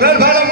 குரல் வளம்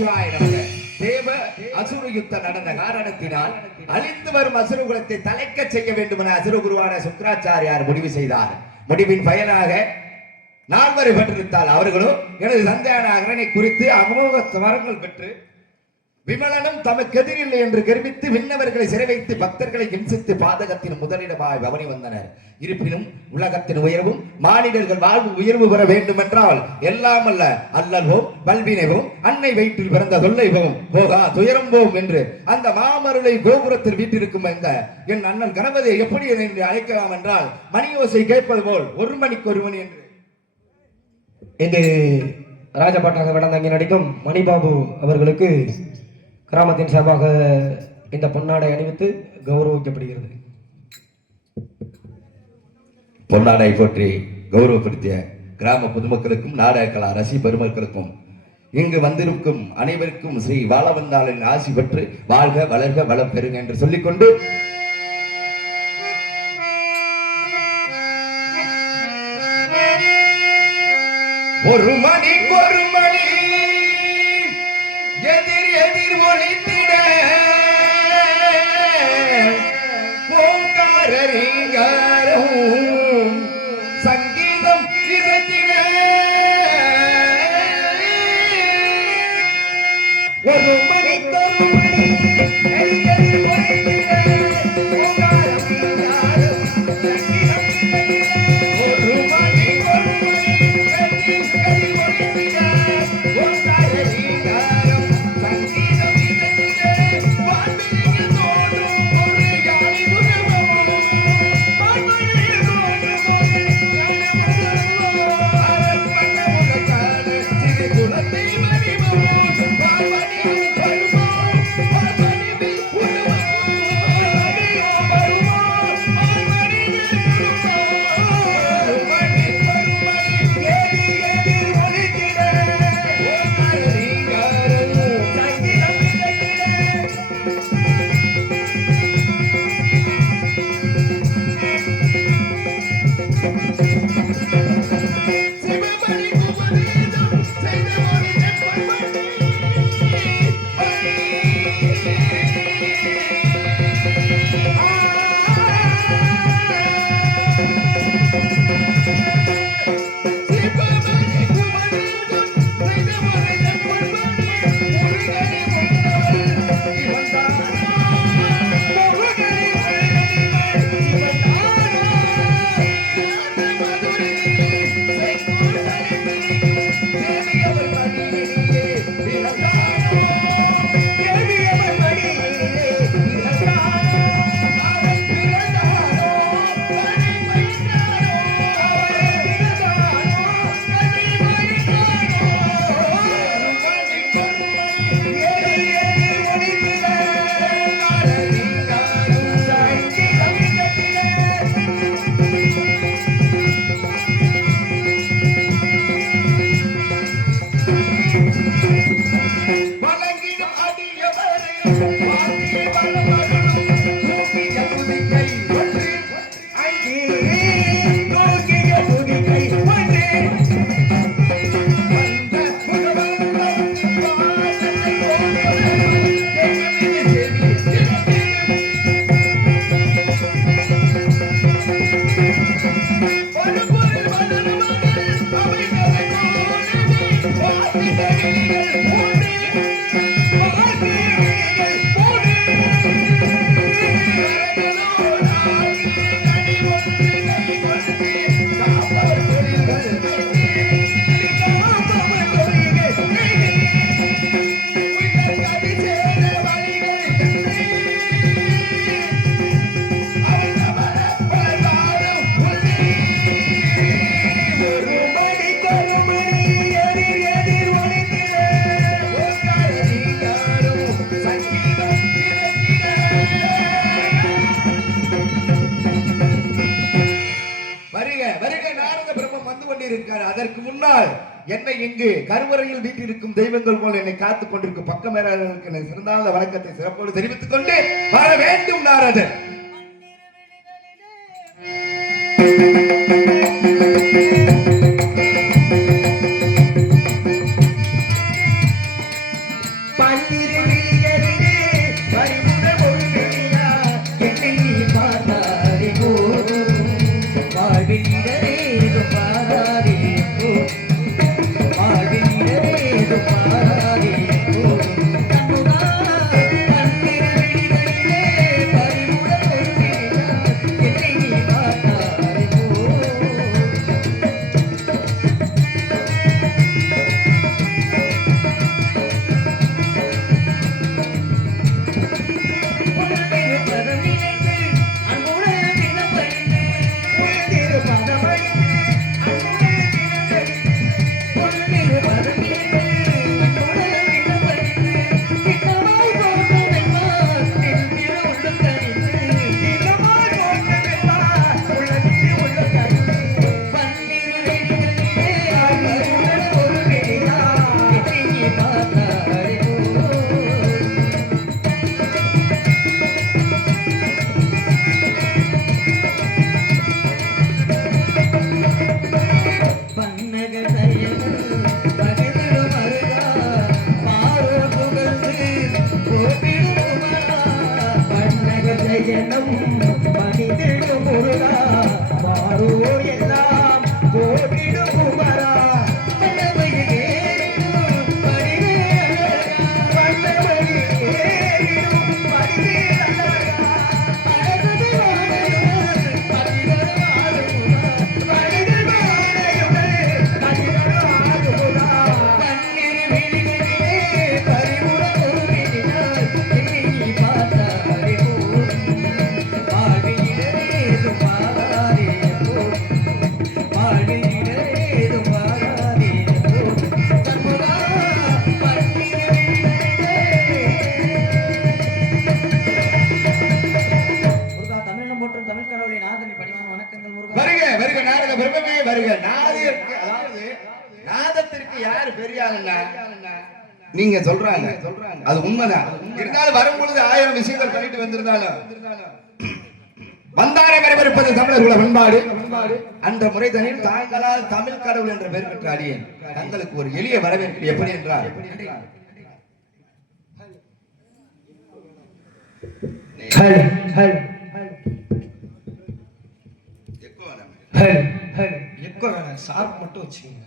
ஓம் நமக தேவ அசுர யுத்த நடந்த காரணத்தினால் அழிந்து வரும் அசுர குலத்தை தலைக்க செய்ய வேண்டும் என அசுர குருவான சுக்கராச்சாரியார் முடிவு செய்தார். முடிவின் பயனாக நால்வரை பெற்றிருந்தால் அவர்களும் எனது தந்தையான அகரனை குறித்து அமோக வரங்கள் பெற்று விமலனும் தமக்கு எதிரில்லை என்று கருவித்து விண்ணவர்களை சிறை வைத்து பக்தர்களை ஹிம்சித்து பாதகத்தின் முதலிடமாய் பவனி வந்தனர். இருப்பினும் உலகத்தின் உயர்வும் மானிடர்கள் வாழ்வு உயர்வு பெற வேண்டும் என்றால் எல்லாம் அல்ல அல்லல்வோம் பல்வினைவோம் அன்னை வயிற்றில் பிறந்த தொல்லைவோம் போகா துயரம்போம் என்று அந்த மாமருளை கோபுரத்தில் வீட்டிருக்கும் இந்த என் அண்ணன் கணபதியை எப்படி என்று அழைக்கலாம் என்றால் மணியோசை கேட்பது போல் ஒரு மணிக்கு ஒரு மணி என்று. இது ராஜபாட்டாக விடந்தங்கி நடிக்கும் மணிபாபு அவர்களுக்கு கிராமத்தின் சார்பாக இந்த பொன்னாடை அணிவித்து கௌரவிக்கப்படுகிறது. பொன்னாடை போற்றி கௌரவப்படுத்திய கிராம பொதுமக்களுக்கும் நாடக கலா ரசி பெருமக்களுக்கும் இங்கு வந்திருக்கும் அனைவருக்கும் ஸ்ரீ வாழவந்தாளின் ஆசி பெற்று வாழ்க வளர்க வளம் பெறுங்க என்று சொல்லிக்கொண்டு ஒரு மணிக்கு ஒரு மணி கருவறையில் வீட்டிருக்கும் தெய்வங்கள் போல என்னை காத்துக் கொண்டிருக்கும் பக்கமேரர்களுக்கு என்னை சிறந்தால வணக்கத்தை சிறப்போடு தெரிவித்துக் கொண்டு வர வேண்டும் நாரதன் உண்மைதான். இருந்தாலும் வரும் பொழுது ஆயிரம் விஷயங்கள் பண்ணிட்டு வந்திருந்தாலும். வந்தாரை வரவிருப்பது தமிழர்கள பண்பாடு. அந்த முறை தனியில் தாங்களால் தமிழ் கடவுள் என்ற பெயர் பெற்ற அடியேன். தங்களுக்கு ஒரு எளிய வரவேற்பு எப்படி என்றார் எக்கோ வேணாம் சார் மட்டும் வச்சுக்கோங்க.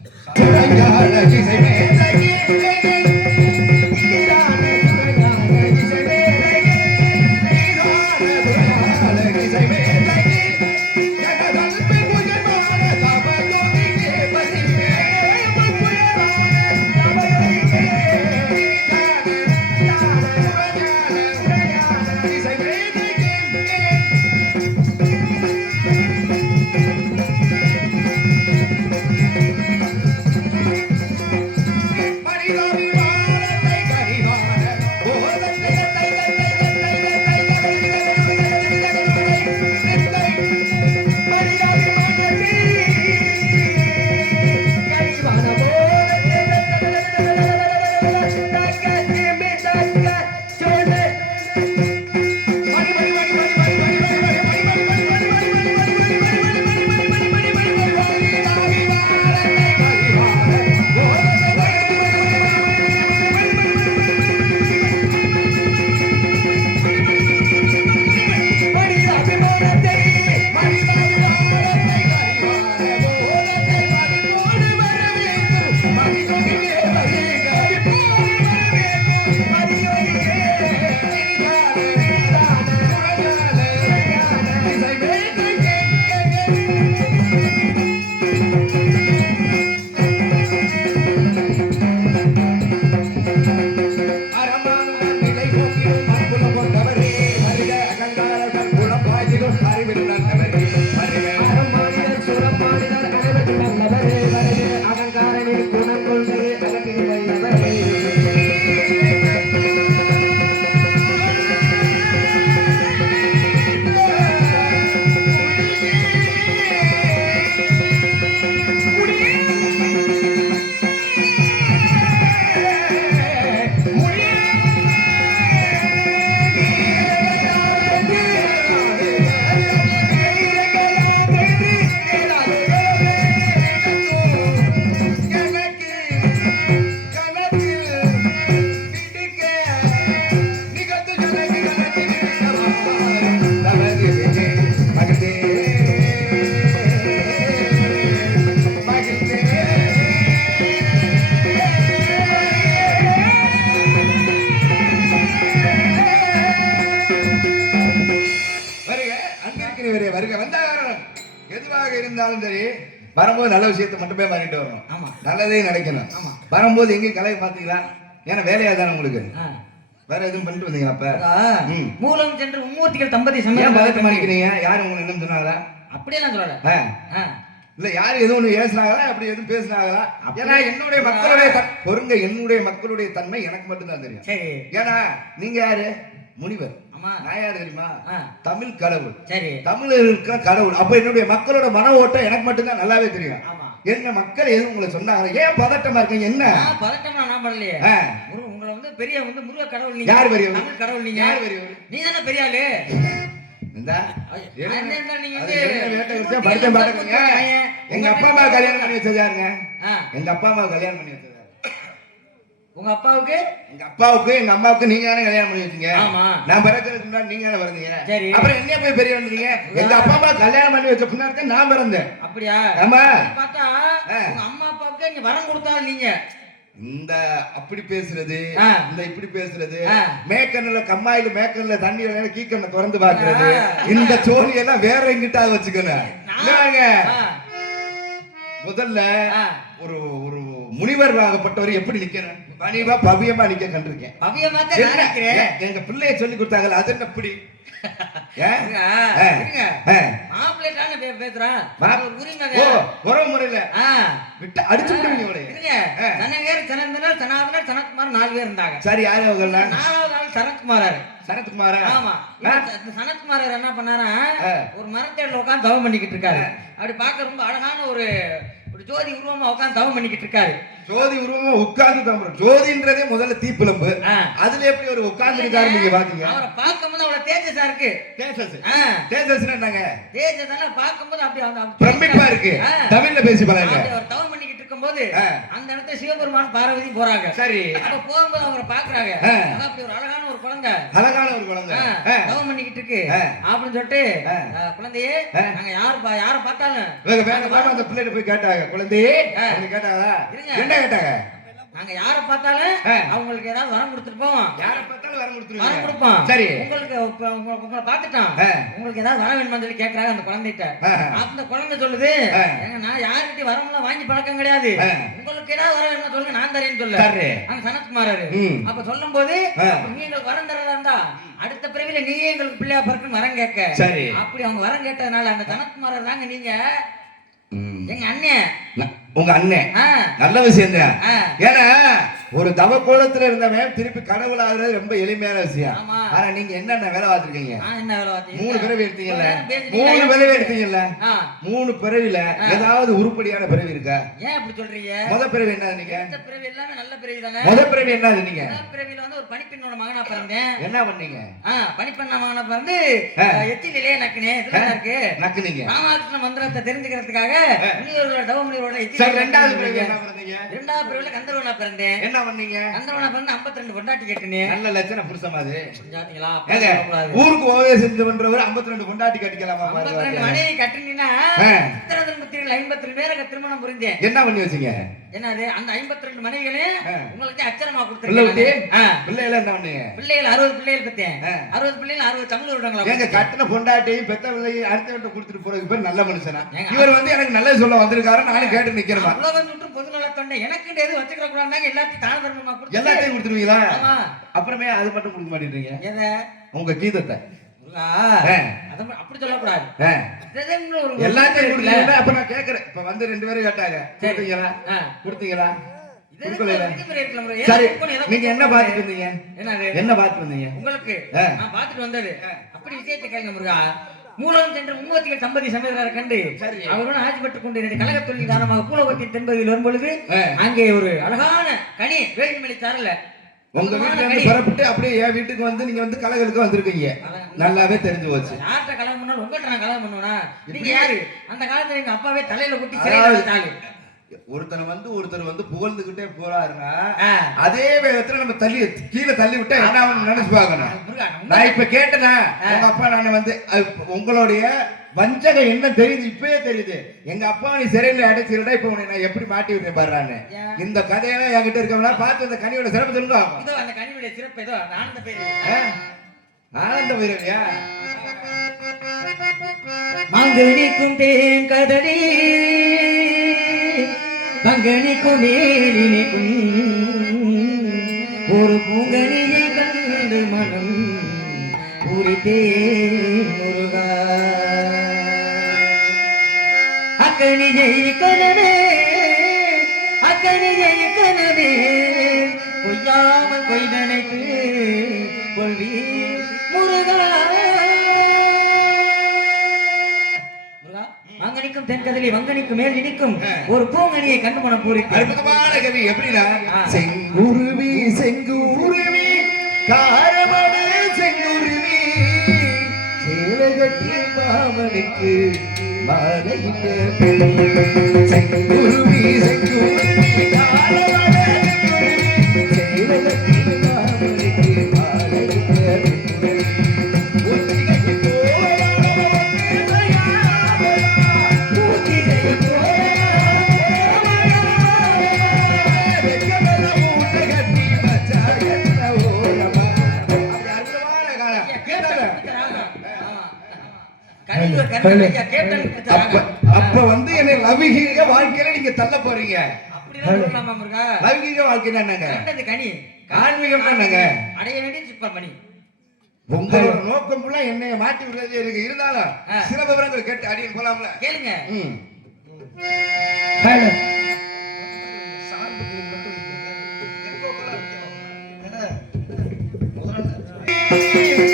வரும்போது நல்ல விஷயத்தை மட்டுமே பண்ணிட்டு வரணும். ஆமா. நல்லதே நினைக்கணும் ஆமா. வரும்போது எங்கேயும் கலையை பார்த்தீங்களா ஏன்னா வேலையா தானே உங்களுக்கு. வேற எதுவும் பண்ணிட்டு வந்தீங்களா அப்ப. மூலம் சென்று மும்மூர்த்திகள் தம்பதி சமயம் பதட்டம் பண்ணிக்கிறீங்க? யாரும் உங்களுக்கு என்ன சொன்னாங்களா? அப்படியே நான் சொல்லல. இல்ல யாரு எதுவும் ஒண்ணு ஏசுனாங்களா அப்படி எதுவும் பேசுனாங்களா? ஏன்னா என்னுடைய மக்களுடைய பொறுங்க என்னுடைய மக்களுடைய தன்மை எனக்கு மட்டும்தான் தெரியும். ஏன்னா நீங்க யாரு? முனிவர். நான் யாரு தெரியுமா. தமிழ் கடவுள். சரி. தமிழ் இருக்கிற கடவுள். அப்ப என்னுடைய மக்களோட மன ஓட்டம் எனக்கு மட்டும்தான் நல்லாவே தெரியும். என்ன மக்கள் எதுவும் உங்களை சொன்னாங்க ஏன் பதட்டமா இருக்கீங்க? என்ன? பதட்டமா நான். முரு- உங்களை வந்து பெரிய வந்து முருக கடவுள் நீங்க. யார்? தமிழ் கடவுள் நீங்க. யார் பெரியவர்? நீ தானே பெரிய ஆளு. எங்க அப்பா அம்மா கல்யாணம் பண்ணி வச்சது யாருங்க? ஆ. எங்க அப்பா அம்மா கல்யாணம் பண்ணி வச்சது? உங்க அப்பாவுக்கு எங்க அப்பாவுக்கு எங்க அம்மாவுக்கு நீங்க தானே கல்யாணம் பண்ணி வச்சீங்க ஆமா. நான் பிறக்கிறதுக்கு முன்னாடி நீங்க தானே பிறந்தீங்க சரி. அப்புறம் என்ன போய் பெரிய வந்தீங்க எங்க அப்பா அம்மா கல்யாணம் பண்ணி வச்ச பின்னாடி நான் பிறந்தேன் அப்படியா ஆமா பார்த்தா. உங்க அம்மா அப்பாவுக்கு நீங்க வரம் கொடுத்தாலும் நீங்க இந்த அப்படி பேசுறது. இந்த இப்படி பேசுறது. மேக்கண்ணுல கம்மாயில மேக்கண்ணுல தண்ணியில கீக்கண்ண திறந்து பாக்குறது. இந்த சோழி எல்லாம் வேற எங்கிட்டா வச்சுக்கணும். முதல்ல. ஒரு ஒரு முனிவர் ஆகப்பட்டவர் எப்படி நிக்கணும் பணிவா பவியமா நிக்க கண்டிருக்கேன் பவியமா? நிக்கிறேன். எங்க பிள்ளைய சொல்லி கொடுத்தாங்கல்ல அது என்ன இப்படி பேசுறான். உரிமை. உறவு முறையில. விட்டு அடிச்சு விடுவீங்க உடைய. தனவேர், தனந்தனர், தனாதனர், நாலு பேர் இருந்தாங்க. சரி யாரு அவங்க நாலாவது ஆள் சனத்குமாராரு. சரத்குமாரா ஆமா. சனத்குமாரர் என்ன பண்ணாரா. ஒரு மரத்தடியில உட்கார்ந்து தவம் பண்ணிக்கிட்டு இருக்காரு அப்படி பார்க்க ரொம்ப அழகான ஒரு ஜோதி உருவமா உட்கார்ந்து தவம் பண்ணிக்கிட்டு இருக்காரு. ஜோதி உருவமா உட்கார்ந்து தம்புறோம் ஜோதின்றதே முதல்ல தீப்பிழம்பு. ஆ. அதுல எப்படி ஒரு உட்கார்ந்து இருக்காரு நீங்க பாத்தீங்க? அவரை பார்க்கும்போது அவ்வளவு தேஜஸா இருக்கு. தேஜஸ். தேஜஸ் என்னங்க? தேஜஸான பார்க்கும்போது அப்படி பிரமிப்பா இருக்கு. தமிழ்ல பேசி பாருங்க. அவர் தவம் பண்ணிக்கிட்டு இருக்கும்போது. அந்த இடத்துல சிவபெருமான் பார்வதி போறாங்க. சரி. அப்ப போகும்போது அவரை பாக்குறாங்க. அப்படி ஒரு அழகான ஒரு குழந்தை. அழகான ஒரு குழந்தை. தவம் பண்ணிக்கிட்டு இருக்கு. அப்படின்னு சொல்லிட்டு குழந்தையே. நாங்க யாரு யாரை பார்த்தாலும் வேக வேக அந்த பிள்ளைகிட்ட போய் கேட்டாங்க குழந்தையே கேட்டாங்களா. என்ன கேட்டாங்க நாங்க யாரை பார்த்தாலும். அவங்களுக்கு ஏதாவது வரம் கொடுத்துட்டு போவோம் யாரை பார்த்தாலும் வர வரம் கொடுத்துருவீங்க கொடுப்போம் சரி உங்களுக்கு உங்களை பார்த்துட்டான் ஆ. உங்களுக்கு ஏதாவது வர வேணுமான்னு சொல்லி கேக்குறாங்க அந்த குழந்தைகிட்ட. அந்த குழந்தை சொல்லுது. ஏங்க நான் யாருக்கிட்டையும் வரம்லாம் வாங்கி பழக்கம் கிடையாது. உங்களுக்கு ஏதாவது வர வேணுமா சொல்லுங்க நான் தரேன்னு சொல்ல அந்த சனத்குமாரரு ம். அப்ப சொல்லும் போது ஆ. நீங்கள் வரம் தரதா இருந்தா அடுத்த பிறவில நீயே எங்களுக்கு பிள்ளையா பிறக்குன்னு வரம் கேட்க. சரி. அப்படி அவங்க வரம் கேட்டதுனால அந்த சனத்குமாரர் தாங்க நீங்க. எங்க அண்ணன் ந- உங்க அண்ணன் நல்ல விஷயம் ஏன்னா ஒரு தவ கோலத்துல இருந்தவன் திருப்பி கடவுள் ஆகுறது ரொம்ப எளிமையான விஷயம். ஆனா நீங்க என்னென்ன வேலை பார்த்திருக்கீங்க? மூணு பிறவி எடுத்தீங்கல்ல? மூணு பிறவி? எடுத்தீங்கல்ல? மூணு பிறவில ஏதாவது உருப்படியான பிறவி இருக்கா? ஏன் அப்படி சொல்றீங்க? முத பிறவி என்ன நீங்க? பிறவி எல்லாமே நல்ல பிறவி தானே? முத பிறவி என்ன நீங்க? முதல் பிறவியில வந்து ஒரு பணிப்பெண்ணோட மகனா பிறந்தேன். என்ன பண்ணீங்க? பணிப்பெண்ண மகனா பிறந்து. எச்சிலே நக்குனே இதுல என்ன இருக்கு? நக்குனீங்க. ராமகிருஷ்ண மந்திரத்தை தெரிஞ்சுக்கிறதுக்காக முனிவர்களோட தவ முனிவரோட ரெண்டாவது பிறவி. என்ன பண்ணீங்க இரண்டாவது பிறவில கந்தர்வனா பிறந்தேன். என்ன பண்ணீங்க? கந்தர்வனா பிறந்து 52 பொண்டாட்டி கேட்டுனேன் நல்ல லட்சண புருஷமா அது. சொல்லக்கூடாது. ஊருக்கு உபதேசம் பண்றவர் 52 கொண்டாட்டி கட்டிக்கலாமா 52 பாருங்க. மனைவி கட்டினீங்கன்னா ஆ. சித்திரதன்புத்திரிகள் 52 பேரை திருமணம் புரிந்தேன் என்ன பண்ணி வச்சீங்க? என்னது? அந்த 52 மனைவிகளையும் ஆ. உங்களுக்கு அச்சரமா கொடுத்துருக்கேன். பிள்ளைகளை என்ன பண்ணீங்க? பிள்ளைகள் அறுபது பிள்ளைகள் பெற்றேன். அறுபது பிள்ளைகள் அறுபது தமிழ் வருடங்களா ஏங்க கட்டின பொண்டாட்டியும் பெத்த பிள்ளையும் அடுத்த வீட்டை கொடுத்துட்டு போறதுக்கு பேர் நல்ல மனுஷனா? இவர் வந்து எனக்கு நல்லது சொல்ல வந்திருக்காரு நானும் கேட்டு நிக்கிறேன். உலகம் சுற்றும் பொது நலத்தொண்டை எனக்கு எது வச்சுக்கிற கூடாது எல்லாத்தையும் தான தர்மமா கொடுத்து எல்லாத்தையும் கொடுத்துருவீங்களா? ஆமா. அப்புறமே அது மட்டும் கொடுக்க மாட்டேன்றீங்க. எதை? உங்க கீதத்தை. அப்படி சொல்லக்கூடாது. எல்லாத்தையும் அப்ப நான் கேக்குறேன். இப்ப வந்து ரெண்டு பேரும் கேட்டாங்க. கொடுத்தீங்களா. கொடுத்தீங்களா? சரி. நீங்க என்ன? பாத்துட்டு இருந்தீங்க? என்ன பாத்துட்டு இருந்தீங்க? உங்களுக்கு. நான் பார்த்துட்டு வந்தது. அப்படி விஷயத்தை கேளுங்க முருகா. மூலம் சென்று மும்மூர்த்திகள் தம்பதி சமேதரார் கண்டு சரி. அவருடன் ஆட்சி பெற்றுக் கொண்டு கழகத் தொழில் காரணமாக பூலோகத்தின் தென்பகுதியில் வரும்பொழுது. அங்கே ஒரு அழகான கனி வேலுமணி சாரல உங்க வீட்டுல இருந்து புறப்பட்டு அப்படியே என் வீட்டுக்கு வந்து நீங்க வந்து கலகலுக்கு வந்திருக்கீங்க. நல்லாவே தெரிஞ்சு போச்சு. யார்கிட்ட கல்யாணம் பண்ணாலும் உங்கள்கிட்ட நான் கல்யாணம் பண்ணுவேனா? நீங்க யாரு? அந்த காலத்துல எங்க அப்பாவே தலையில குட்டி ஒருத்தனை வந்து ஒருத்தர் வந்து புகழ்ந்துகிட்டே போறாருன்னா ஆ. அதே வேகத்துல நம்ம தள்ளி கீழே தள்ளி விட்டா என்ன நினைச்சு பார்க்கணும். நான் இப்ப கேட்டேனா உங்க அப்பா நான் வந்து உங்களுடைய வஞ்சகம் என்ன தெரியுது இப்பயே தெரியுது. எங்க அப்பா நீ சிறையில அடைச்சிருடா இப்ப உன்னை நான் எப்படி மாட்டி விட்டேன் பாடுறான்னு? இந்த கதையெல்லாம் என்கிட்ட இருக்கவனா பார்த்து இந்த கனியோட சிறப்பு சொல்லுங்க. இதோ அந்த கனியுடைய சிறப்பு ஏதோ அந்த ஆனந்த பேரு. ஆனந்த வீரவியா மாங்கனிக்கும் தேன் கதலி பங்கனிக்கும் நேரினிக்கும் ஒரு பூங்கனியை கண்டு மனம் பூரித்தே முருகா. அக்கனியை கனவே அக்கனியை கனவே பொய்யாமல் பொய்தனைத்து கொள்வி முருகா முருகா, தென்கதலி வங்கனிக்கும் மேல் இனிக்கும் ஒரு பூங்கனியை கண்டு மனம் பூரித்து அற்புதமான கவி எப்படின்னா ஆ. செங்குருவி செங்குருவி காரமடு செங்குருவி சேலகட்டி மாமனுக்கு மாலையிட்ட பெண். செங்குருவி செங்குருவி காரமடு அப்ப வந்து என்னை லௌகிக வாழ்க்கையில நீங்க தள்ள போறீங்க? லௌகிக வாழ்க்கைன்னா என்னங்க? கண்டது கனி. ஆன்மீகம்னா என்னங்க? அடைய வேண்டியது சிப்ப மணி உங்களோட நோக்கம் ஃபுல்லா என்னைய மாட்டி விடுறதே இருக்கு இருந்தாலும். சில விவரங்கள் கேட்டு அடியில் போலாம்ல. கேளுங்க. ம்.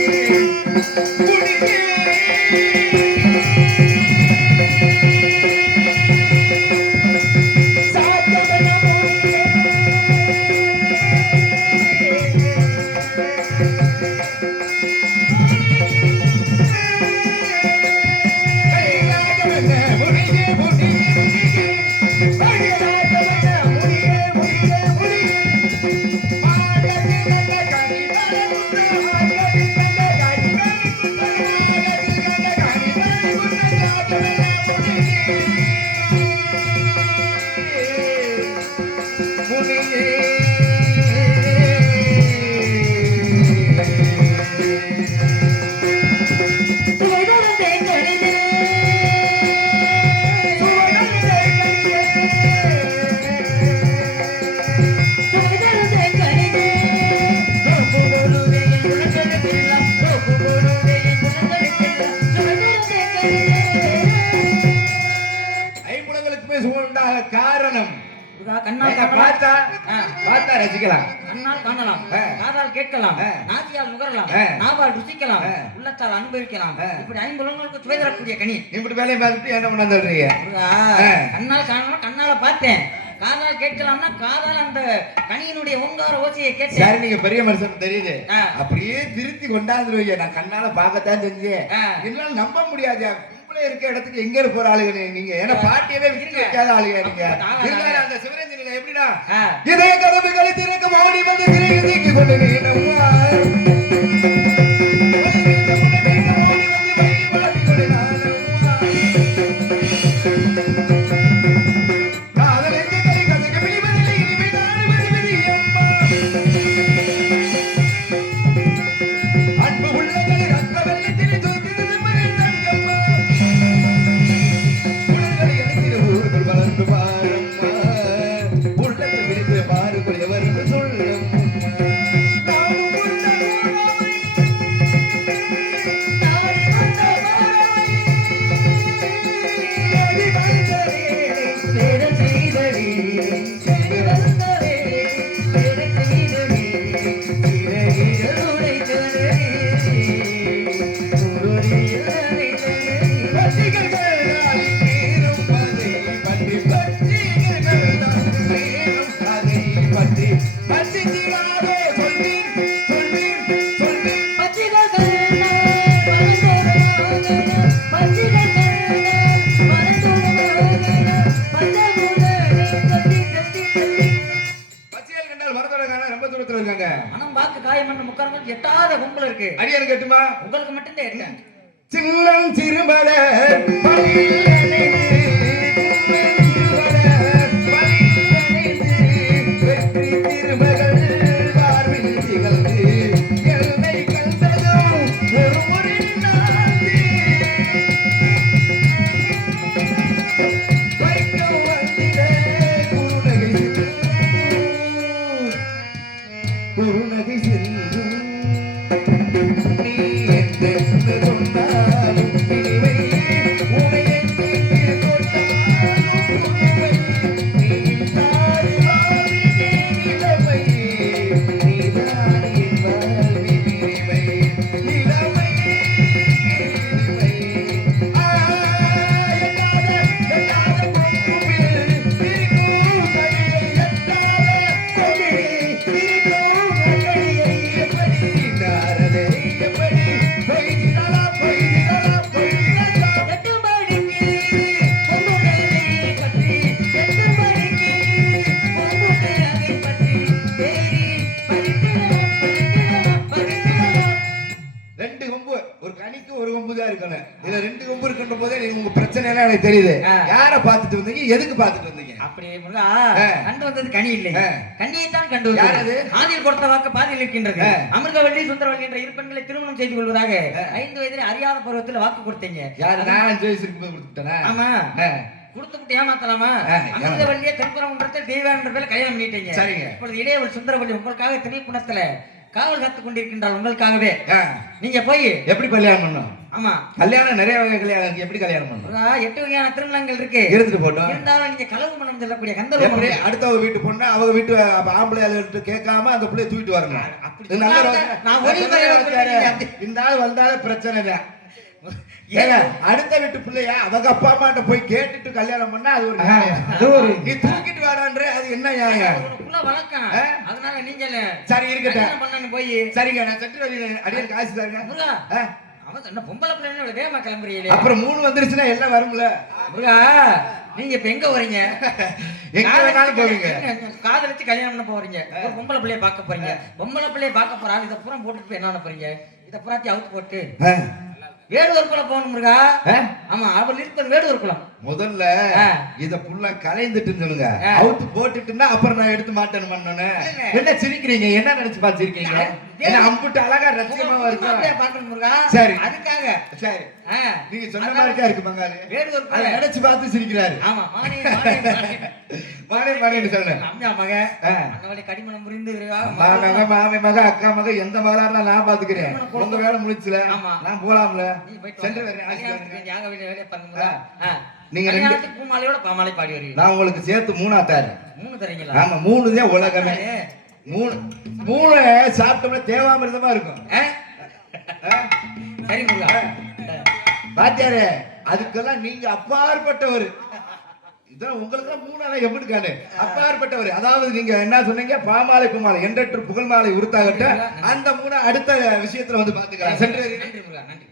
ஐம்புலங்களுக்குமே ரசிக்கலாம் கண்ணால் காணலாம். காதால் கேட்கலாம். நாசியால் நுகரலாம். நாவால் ருசிக்கலாம். உள்ளத்தால் அனுபவிக்கலாம். இப்படி ஐம்புலங்களுக்கு சுவை தரக்கூடிய கனி இப்படி வேலையை பார்த்துட்டு என்ன பண்ண சொல்றீங்க. கண்ணால் காணலாம் கண்ணால பார்த்தேன் காதால் கேட்கலாம்னா காதால் அந்த கனியினுடைய ஓங்கார ஓசையை கேட்டேன் சரி நீங்க பெரிய மனுஷன் தெரியுது. அப்படியே திருத்தி கொண்டாந்துருவீங்க நான் கண்ணால பார்க்கத்தான் செஞ்சேன். என்னால நம்ப முடியாது கும்பலே இருக்க இடத்துக்கு எங்க போற ஆளுங்க நீங்க ஏன்னா பாட்டியவே விட்டு இருங்க. வைக்காத ஆளுங்க நீங்க இருந்தாலும் அந்த சிவரஞ்சனில எப்படின்னா. இதய கதவுகளை திறக்கும் ஓடி வந்து திரையை தீக்கி கொண்டு எனக்கு தெரியுது. யார பாத்துட்டு வந்தீங்க? எதுக்கு பாத்துட்டு வந்தீங்க? அப்படி முருகா ஆ. கண்டு வந்தது கனி இல்லை. ஆ. கனியை தான் கண்டு யார் அது? வந்தது ஆதியில் கொடுத்த வாக்கு பாதியில் இருக்கின்றது. அமிர்தவள்ளி சுந்தரவள்ளி என்ற இரு பெண்களை திருமணம் செய்து கொள்வதாக ஐந்து வயதில் அறியாத பருவத்தில் வாக்கு கொடுத்தீங்க. யாரு? நான் அஞ்சு வயசு இருக்கும்போது கொடுத்துட்டேனா? ஆமா. ஆ. கொடுத்து விட்டு ஏமாத்தலாமா அமிர்தவள்ளியை திருப்பரங்குன்றத்தில் தெய்வம் என்ற பேர்ல கல்யாணம் பண்ணிட்டீங்க சரிங்க. இப்பொழுது இளையவள் சுந்தரவள்ளி உங்களுக்காக திணைப்புணத்துல காவல் காத்துக் கொண்டிருக்கின்றாள் உங்களுக்காகவே. நீங்க போய். எப்படி கல்யாணம் பண்ணும் ஆமா. கல்யாணம் நிறைய வகை கல்யாணம். எப்படி கல்யாணம் பண்ணும் எட்டு வகையான திருமணங்கள் இருக்கு. இருந்துட்டு போட்டோம் இருந்தாலும் நீங்க களவு மனம் சொல்லக்கூடிய கந்தர்வ எப்படி? அடுத்தவங்க வீட்டு பொண்ணு அவங்க வீட்டு ஆம்பளை ஆளுகிட்ட கேட்காம அந்த பிள்ளைய தூக்கிட்டு வரணும். இந்த ஆள் வந்தாலே பிரச்சனை தான் ஏங்க அடுத்த வீட்டு பிள்ளைய? அவங்க அப்பா அம்மாட்ட போய் கேட்டுட்டு கல்யாணம் பண்ணா அது ஒரு நியாயம். அது ஒரு- நீ தூக்கிட்டு வாடான்ற அது என்ன வழக்கம்? அதனால நீங்க சரி இருக்கட்டும். போய். சரிங்க நான் செட்டு அடியல் காசு தாருங்க? அவன் என்ன பொம்பளை இவ்வளவு வேகமா கிளம்புறீங்களே. அப்புறம் மூணு வந்துருச்சுன்னா எல்லாம் வரும்ல? முருகா நீங்க இப்ப எங்க வரீங்க எங்க வேணாலும் போவீங்க. காதலிச்சு கல்யாணம் பண்ண போறீங்க. ஒரு பொம்பளை பிள்ளைய பார்க்க போறீங்க. பொம்பளை பிள்ளைய பார்க்க போறாங்க இதை பூரா போட்டுட்டு போய் என்ன போறீங்க? இதை பூராத்தி அவுத்து போட்டு? வேடுவர் குலம் போகணும் முருகா? ஆமா அவள் இருப்பது வேடுவர் குலம் முதல்ல. இத புள்ள கலைந்துட்டுன்னு சொல்லுங்க. அவுத்து போட்டுட்டுன்னா அப்புறம் நான் எடுத்து மாட்டேன் பண்ணோன்னு இல்ல. என்ன சிரிக்கிறீங்க? என்ன நினைச்சு பாத்துருக்கீங்க என்ன அம்புட்டு அழகா ரசிகமா இருக்கும் சரி. அதுக்காக. சரி. நீங்க சொன்ன மாதிரி இருக்கு அதை குலம் நினைச்சு பார்த்து சிரிக்கிறாரு. ஆமா மானே மானே மானே. சொல்லுங்க அம்மா மக. அண்ணவழி கடிமணம் புரிந்து மாமங்க மாமி மக அக்கா மக எந்த மகளா இருந்தாலும் நான் பாத்துக்கிறேன். உங்க வேலை முடிச்சுல. நான் போலாம்ல? சென்று வேண்டிய வேலையை பண்ணுங்க. நீங்க ரெண்டு- பூமாலையோட பாமாலை பாடி வருவீங்க. நான் உங்களுக்கு சேர்த்து மூணா தரேன் மூணு தரீங்களா? ஆமா மூணு தான் உலகமே மூணு மூணு சாப்பிட்டோம்னா தேவாமிர்தமா இருக்கும் ஆ? ஆ? சரி முருகா. பாத்தியாரே அதுக்கெல்லாம் நீங்க அப்பாற்பட்டவர் இதான் உங்களுக்கு மூணால எப்படி காணு அப்பாற்பட்டவர் அதாவது நீங்க என்ன சொன்னீங்க பாமாலை குமாலை என்றற்று புகழ் மாலை உருத்தாகட்ட அந்த மூணு அடுத்த விஷயத்துல வந்து பாத்துக்கலாம் சென்று. நன்றி நன்றி.